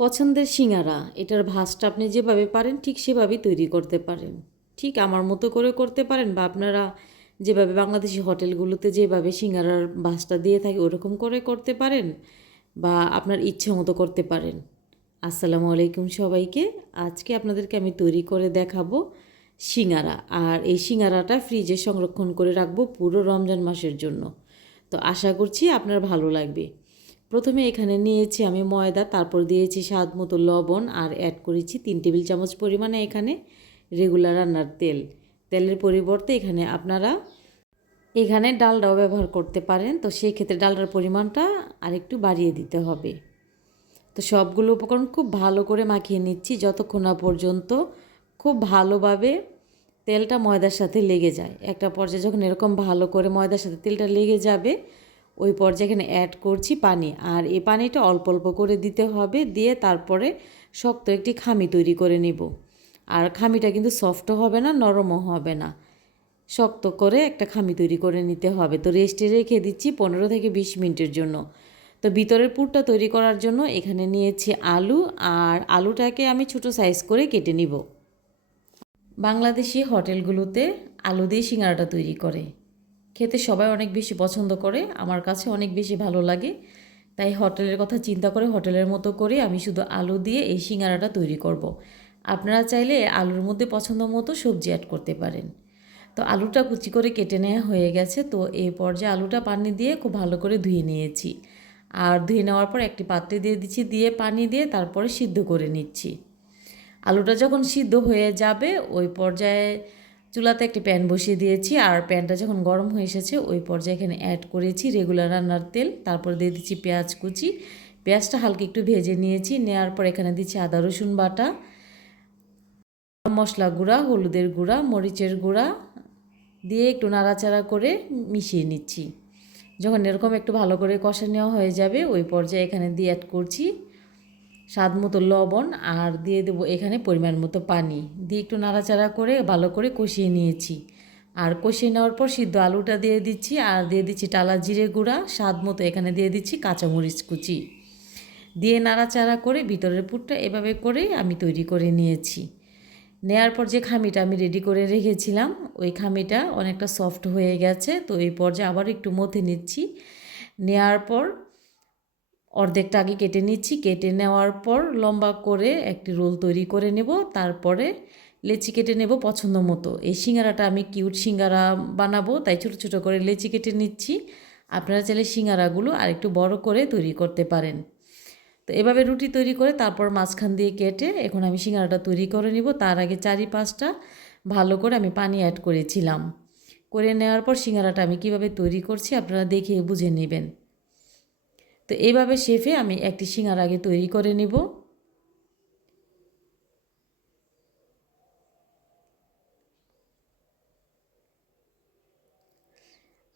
পছন্দের সিঙ্গারা, এটার ভাজটা আপনি যেভাবে পারেন, ঠিক সেভাবেই তৈরি করতে পারেন। ঠিক আমার মতো করে করতে পারেন বা আপনারা যেভাবে বাংলাদেশি হোটেলগুলোতে যেভাবে সিঙ্গারার ভাজটা দিয়ে থাকে, ওরকম করে করতে পারেন বা আপনার ইচ্ছে মতো করতে পারেন। আসসালামু আলাইকুম সবাইকে। আজকে আপনাদেরকে আমি তৈরি করে দেখাবো সিঙ্গারা, আর এই সিঙ্গারাটা ফ্রিজে সংরক্ষণ করে রাখব পুরো রমজান মাসের জন্য। তো আশা করছি আপনার ভালো লাগবে। প্রথমে এখানে নিয়েছি আমি ময়দা, তারপর দিয়েছি স্বাদ মতো লবণ আর অ্যাড করেছি তিন টেবিল চামচ পরিমাণে এখানে রেগুলার রান্নার তেল। তেলের পরিবর্তে এখানে আপনারা এখানে ডালটাও ব্যবহার করতে পারেন। তো সেই ক্ষেত্রে ডালটার পরিমাণটা আরেকটু বাড়িয়ে দিতে হবে। তো সবগুলো উপকরণ খুব ভালো করে মাখিয়ে নিচ্ছি যতক্ষণ না পর্যন্ত খুব ভালোভাবে তেলটা ময়দার সাথে লেগে যায়। একটা পর্যায়ে যখন এরকম ভালো করে ময়দার সাথে তেলটা লেগে যাবে ওই পর্যায়ে এখানে অ্যাড করছি পানি। আর এই পানিটা অল্প অল্প করে দিতে হবে, দিয়ে তারপরে শক্ত একটি খামি তৈরি করে নিব। আর খামিটা কিন্তু সফটও হবে না, নরমও হবে না। শক্ত করে একটা খামি তৈরি করে নিতে হবে। তো রেস্টে রেখে দিচ্ছি পনেরো থেকে বিশ মিনিটের জন্য। তো ভিতরের পুরটা তৈরি করার জন্য এখানে নিয়েছি আলু, আর আলুটাকে আমি ছোট সাইজ করে কেটে নিব। বাংলাদেশি হোটেলগুলোতে আলু দিয়ে সিঙ্গারাটা তৈরি করে। খেতে সবাই অনেক বেশি পছন্দ করে, আমার কাছে অনেক বেশি ভালো লাগে। তাই হোটেলের কথা চিন্তা করে হোটেলের মতো করে আমি শুধু আলু দিয়ে এই সিঙ্গারাটা তৈরি করব। আপনারা চাইলে আলুর মধ্যে পছন্দ মতো সবজি অ্যাড করতে পারেন। তো আলুটা কুচি করে কেটে নেওয়া হয়ে গেছে, তো এই পর্যায়ে আলুটা পানি দিয়ে খুব ভালো করে ধুয়ে নিয়েছি। আর ধুয়ে নেওয়ার পর একটি পাত্রে দিয়ে দিচ্ছি, দিয়ে পানি দিয়ে তারপরে সিদ্ধ করে নিচ্ছি। আলুটা যখন সিদ্ধ হয়ে যাবে, ওই পর্যায়ে চুলাতে একটি প্যান বসিয়ে দিয়েছি আর প্যানটা যখন গরম হয়ে এসেছে, ওই পর্যায়ে এখানে অ্যাড করেছি রেগুলার রান্নার তেল, তারপর দিয়ে দিচ্ছি পেঁয়াজ কুচি। পেঁয়াজটা হালকা একটু ভেজে নিয়েছি নেওয়ার পর এখানে দিচ্ছি আদা, রসুন বাটা, মশলা গুঁড়া, হলুদের গুঁড়া, মরিচের গুঁড়া দিয়ে একটু নাড়াচাড়া করে মিশিয়ে নিচ্ছি। যখন এরকম একটু ভালো করে কষা নেওয়া হয়ে যাবে, ওই পর্যায়ে এখানে দিয়ে অ্যাড করছি স্বাদ মতো লবণ আর দিয়ে দেবো এখানে পরিমাণ মতো পানি। দিয়ে একটু নাড়াচাড়া করে ভালো করে কষিয়ে নিয়েছি। আর কষিয়ে নেওয়ার পর সিদ্ধ আলুটা দিয়ে দিচ্ছি আর দিয়ে দিচ্ছি টালা জিরে গুঁড়া, স্বাদ মতো এখানে দিয়ে দিচ্ছি কাঁচামরিচ কুচি। দিয়ে নাড়াচাড়া করে ভিতরের পুরটা এভাবে করে আমি তৈরি করে নিয়েছি। নেয়ার পর যে খামিটা আমি রেডি করে রেখেছিলাম, ওই খামিটা অনেকটা সফট হয়ে গেছে, তো এই পর্যায়ে আবার একটু মথে নিচ্ছি। নেয়ার পর অর্ধেকটা আগে কেটে নিচ্ছি, কেটে নেওয়ার পর লম্বা করে একটি রোল তৈরি করে নেব, তারপরে লেচি কেটে নেব পছন্দ মতো। এই সিঙ্গারাটা আমি কিউট সিঙ্গারা বানাবো, তাই ছোটো ছোটো করে লেচি কেটে নিচ্ছি। আপনারা চাইলে সিঙ্গারাগুলো আর একটু বড় করে তৈরি করতে পারেন। তো এভাবে রুটি তৈরি করে তারপর মাঝখান দিয়ে কেটে এখন আমি সিঙ্গারাটা তৈরি করে নিব। তার আগে চারি পাঁচটা ভালো করে আমি পানি অ্যাড করেছিলাম। করে নেওয়ার পর সিঙ্গারাটা আমি কীভাবে তৈরি করছি আপনারা দেখে বুঝে নেবেন। তো এইভাবে শেফে আমি একটি সিঙ্গার আগে তৈরি করে নিব।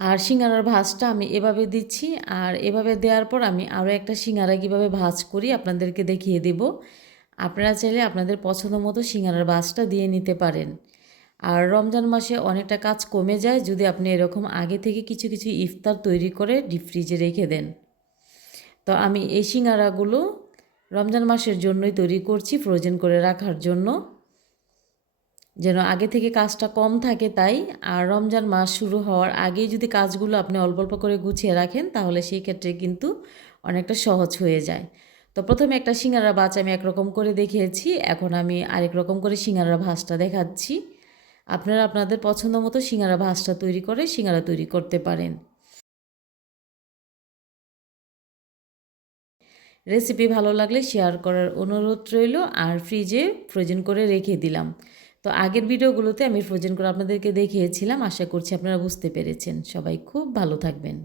আর সিঙ্গারার ভাজটা আমি এভাবে দিচ্ছি, আর এভাবে দেওয়ার পর আমি আরও একটা সিঙ্গারা কীভাবে ভাজ করি আপনাদেরকে দেখিয়ে দেব। আপনারা চাইলে আপনাদের পছন্দ মতো সিঙ্গারার ভাজটা দিয়ে নিতে পারেন। আর রমজান মাসে অনেকটা কাজ কমে যায় যদি আপনি এরকম আগে থেকে কিছু কিছু ইফতার তৈরি করে ডিপ ফ্রিজে রেখে দেন। তো আমি এই সিঙ্গারাগুলো রমজান মাসের জন্যই তৈরি করছি ফ্রোজেন করে রাখার জন্য। যেন আগে থেকে কাজটা কম থাকে তাই। আর রমজান মাস শুরু হওয়ার আগেই যদি কাজগুলো আপনি অল্প অল্প করে গুছিয়ে রাখেন তাহলে সেই ক্ষেত্রে কিন্তু অনেকটা সহজ হয়ে যায়। তো প্রথমে একটা সিঙ্গারা বাচ আমি একরকম করে দেখিয়েছি। এখন আমি আরেক রকম করে সিঙ্গারা ভাজটা দেখাচ্ছি। আপনারা আপনাদের পছন্দ মতো সিঙ্গারা ভাজটা তৈরি করে সিঙ্গারা তৈরি করতে পারেন। রেসিপি ভালো লাগলে শেয়ার করার অনুরোধ রইল। আর ফ্রিজে ফ্রোজেন করে রেখে দিলাম। তো আগের ভিডিওগুলোতে আমি ফ্রোজেন করে আপনাদেরকে দেখিয়েছিলাম। আশা করছি আপনারা বুঝতে পেরেছেন। সবাই খুব ভালো থাকবেন।